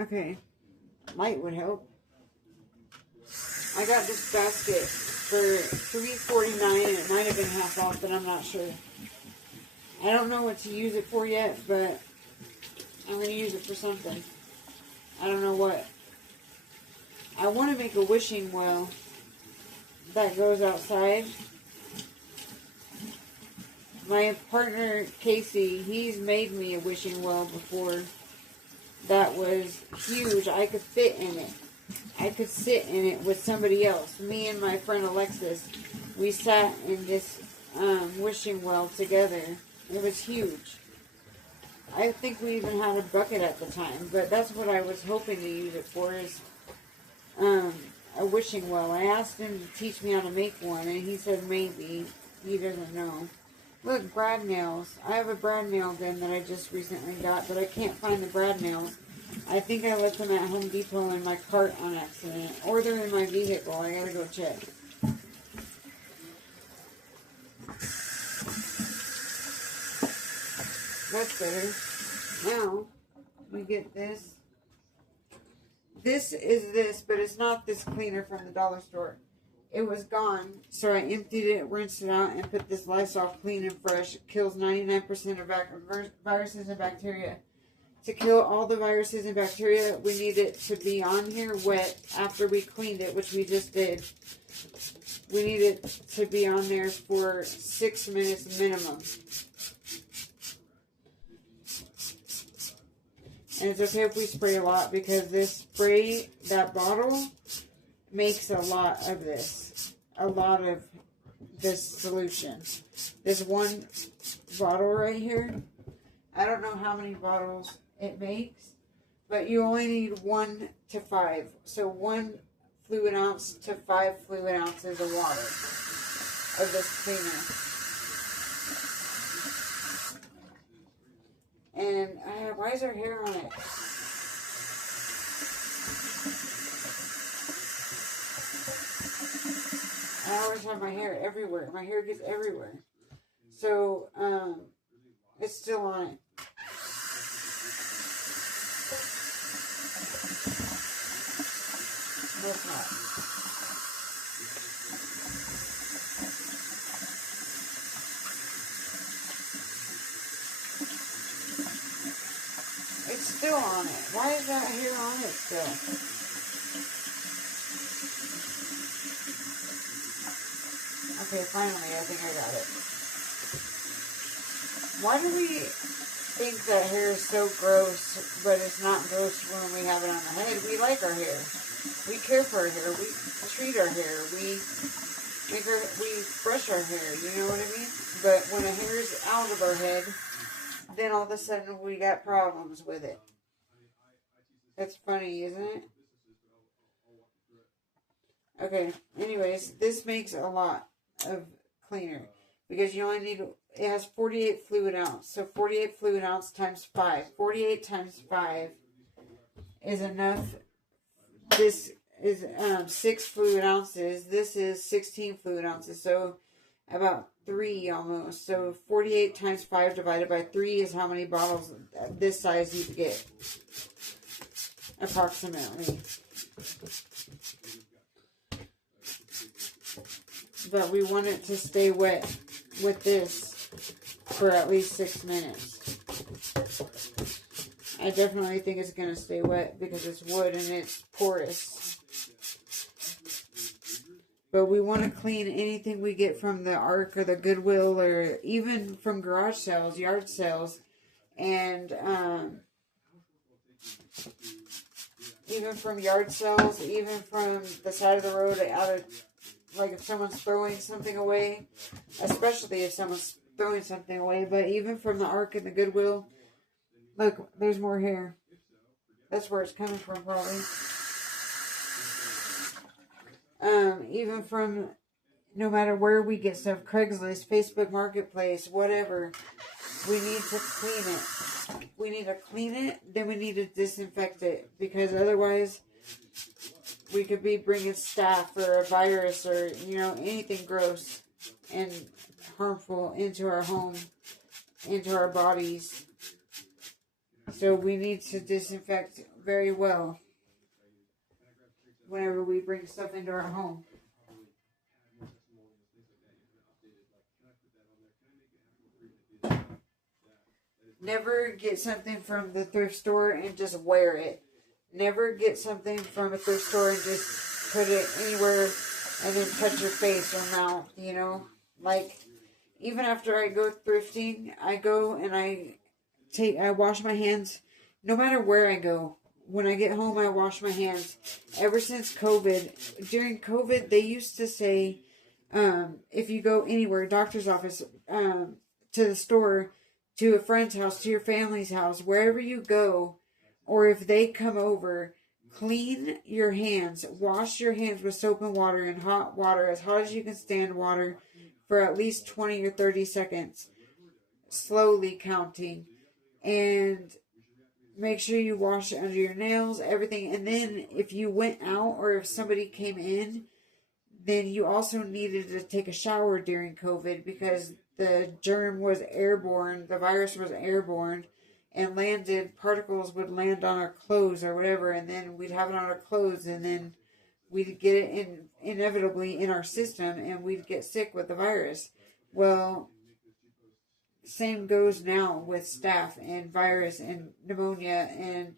Okay. Light would help. I got this basket for $3.49 and it might have been half off, but I'm not sure. I don't know what to use it for yet, but I'm going to use it for something. I don't know what. I want to make a wishing well that goes outside. My partner, Casey, he's made me a wishing well before that was huge. I could fit in it. I could sit in it with somebody else. Me and my friend Alexis, we sat in this wishing well together. It was huge. I think we even had a bucket at the time, but that's what I was hoping to use it for, is a wishing well. I asked him to teach me how to make one, and he said maybe. He doesn't know. Look, brad nails. I have a brad nail gun that I just recently got, but I can't find the brad nails. I think I left them at Home Depot in my cart on accident, or they're in my vehicle. I gotta go check. That's better. Now, we get this. This is this, but it's not this cleaner from the dollar store. It was gone, so I emptied it, rinsed it out, and put this Lysol Clean and Fresh. It kills 99% of viruses and bacteria. To kill all the viruses and bacteria, we need it to be on here wet after we cleaned it, which we just did. We need it to be on there for 6 minutes minimum. And it's okay if we spray a lot, because this spray, that bottle, makes a lot of this. A lot of this solution. This one bottle right here, I don't know how many bottles it makes, but you only need 1 to 5. So 1 fluid ounce to 5 fluid ounces of water of this cleaner. And why is there hair on it? I always have my hair everywhere. My hair gets everywhere. So, it's still on it. No, it's not. It's still on it. Why is that hair on it still? Okay, finally, I think I got it. Why do we think that hair is so gross, but it's not gross when we have it on the head? We like our hair. We care for our hair. We treat our hair. We brush our hair. You know what I mean? But when a hair is out of our head, then all of a sudden we got problems with it. That's funny, isn't it? Okay, anyways, this makes a lot of cleaner, because you only need, it has 48 fluid ounce, so 48 fluid ounce times 5. 48 times 5 is enough. This is 6 fluid ounces. This is 16 fluid ounces, so about 3 almost. So 48 times 5 divided by 3 is how many bottles this size you get, approximately. But we want it to stay wet with this for at least 6 minutes. I definitely think it's going to stay wet because it's wood and it's porous. But we want to clean anything we get from the Ark or the Goodwill, or even from garage sales, yard sales, and even from yard sales, even from the side of the road, out of, like if someone's throwing something away, especially if someone's throwing something away, but even from the Ark and the Goodwill. Look, there's more hair. That's where it's coming from, probably. Even from, no matter where we get stuff, Craigslist, Facebook Marketplace, whatever, we need to clean it. We need to clean it, then we need to disinfect it, because otherwise we could be bringing staph or a virus or, anything gross and harmful into our home, into our bodies. So we need to disinfect very well whenever we bring stuff into our home. Never get something from the thrift store and just wear it. Never get something from a thrift store and just put it anywhere and then touch your face or mouth, you know? Like, even after I go thrifting, I go and I wash my hands no matter where I go. When I get home, I wash my hands. Ever since COVID, during COVID, they used to say, if you go anywhere, doctor's office, to the store, to a friend's house, to your family's house, wherever you go, or if they come over, clean your hands. Wash your hands with soap and water and hot water, as hot as you can stand water, for at least 20 or 30 seconds, slowly counting. And make sure you wash it under your nails, everything. And then if you went out or if somebody came in, then you also needed to take a shower during COVID because the germ was airborne, the virus was airborne, and particles would land on our clothes or whatever, and then we'd have it on our clothes, and then we'd get it inevitably in our system, and we'd get sick with the virus. Well, same goes now with staph and virus and pneumonia and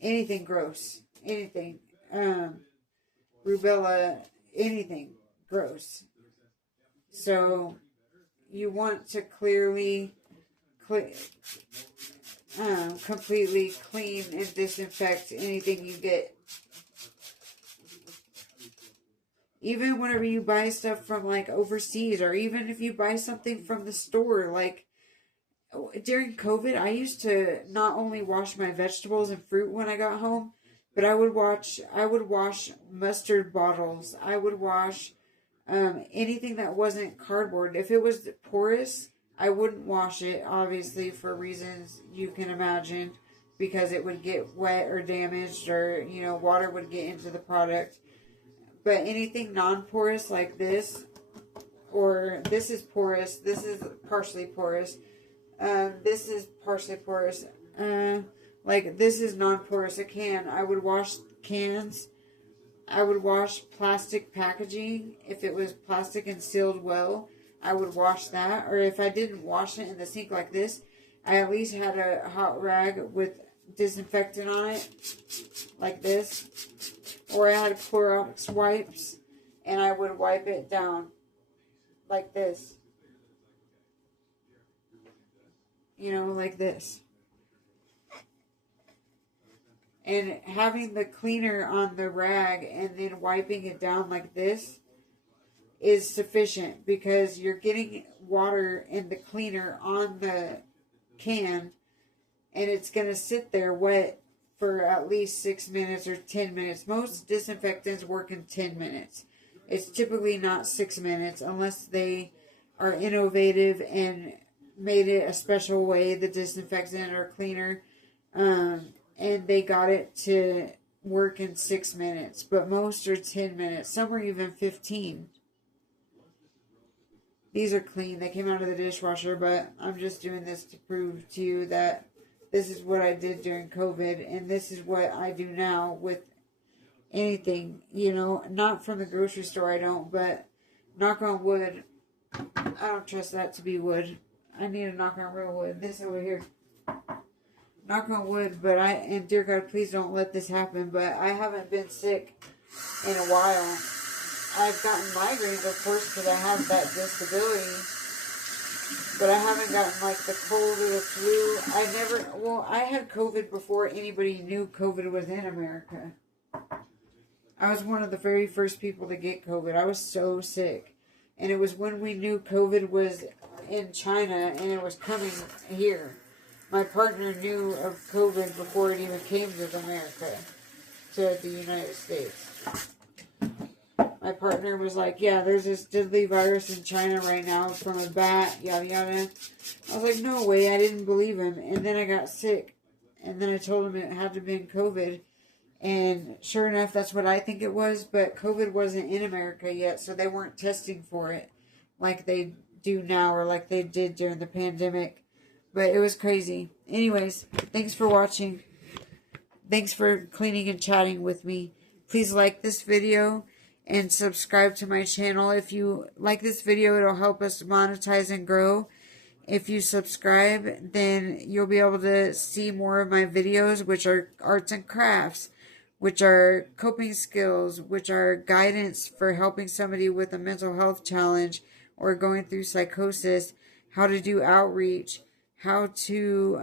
anything gross, anything, rubella, anything gross. So you want to completely clean and disinfect anything you get. Even whenever you buy stuff from like overseas, or even if you buy something from the store, like during COVID, I used to not only wash my vegetables and fruit when I got home, but I would wash mustard bottles. I would wash anything that wasn't cardboard. If it was porous, I wouldn't wash it, obviously, for reasons you can imagine, because it would get wet or damaged, or, you know, water would get into the product. But anything non-porous like this, or this is porous, this is partially porous, this is partially porous, like this is non-porous, a can. I would wash cans. I would wash plastic packaging. If it was plastic and sealed well, I would wash that. Or if I didn't wash it in the sink like this, I at least had a hot rag with disinfectant on it, like this. Or I had Clorox wipes, and I would wipe it down like this. You know, like this. And having the cleaner on the rag and then wiping it down like this is sufficient, because you're getting water in the cleaner on the can, and it's going to sit there wet for at least 6 minutes or 10 minutes. Most disinfectants work in 10 minutes. It's typically not 6 minutes unless they are innovative and made it a special way, the disinfectant or cleaner, and they got it to work in 6 minutes. But most are 10 minutes. Some are even 15. These are clean. They came out of the dishwasher, but I'm just doing this to prove to you that this is what I did during COVID, and this is what I do now with anything, you know, not from the grocery store, I don't, but knock on wood, I don't trust that to be wood. I need to knock on real wood. This over here. Knock on wood, but and dear God, please don't let this happen, but I haven't been sick in a while. I've gotten migraines, of course, because I have that disability. But I haven't gotten like the cold or the flu. I had COVID before anybody knew COVID was in America. I was one of the very first people to get COVID. I was so sick. And it was when we knew COVID was in China and it was coming here. My partner knew of COVID before it even came to America, to the United States. My partner was like, yeah, there's this deadly virus in China right now from a bat, yada yada. I was like, no way, I didn't believe him. And then I got sick. And then I told him it had to have been COVID. And sure enough, that's what I think it was. But COVID wasn't in America yet, so they weren't testing for it like they do now, or like they did during the pandemic. But it was crazy. Anyways, thanks for watching. Thanks for cleaning and chatting with me. Please like this video and subscribe to my channel. If you like this video, it'll help us monetize and grow. If you subscribe, then you'll be able to see more of my videos, which are arts and crafts, which are coping skills, which are guidance for helping somebody with a mental health challenge or going through psychosis, how to do outreach, how to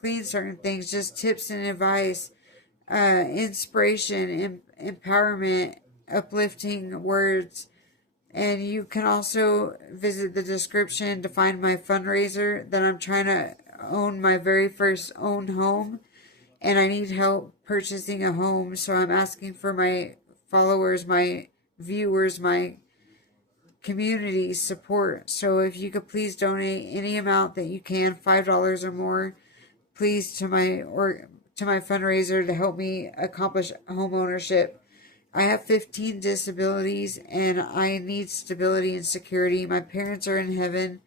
clean certain things, just tips and advice, inspiration, empowerment, uplifting words. And you can also visit the description to find my fundraiser that I'm trying to own my very first own home. And I need help purchasing a home. So I'm asking for my followers, my viewers, my community support. So if you could please donate any amount that you can, $5 or more, please, to my fundraiser to help me accomplish home ownership. I have 15 disabilities and I need stability and security. My parents are in heaven.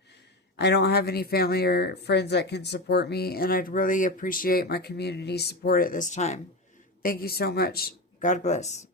I don't have any family or friends that can support me, and I'd really appreciate my community support at this time. Thank you so much. God bless.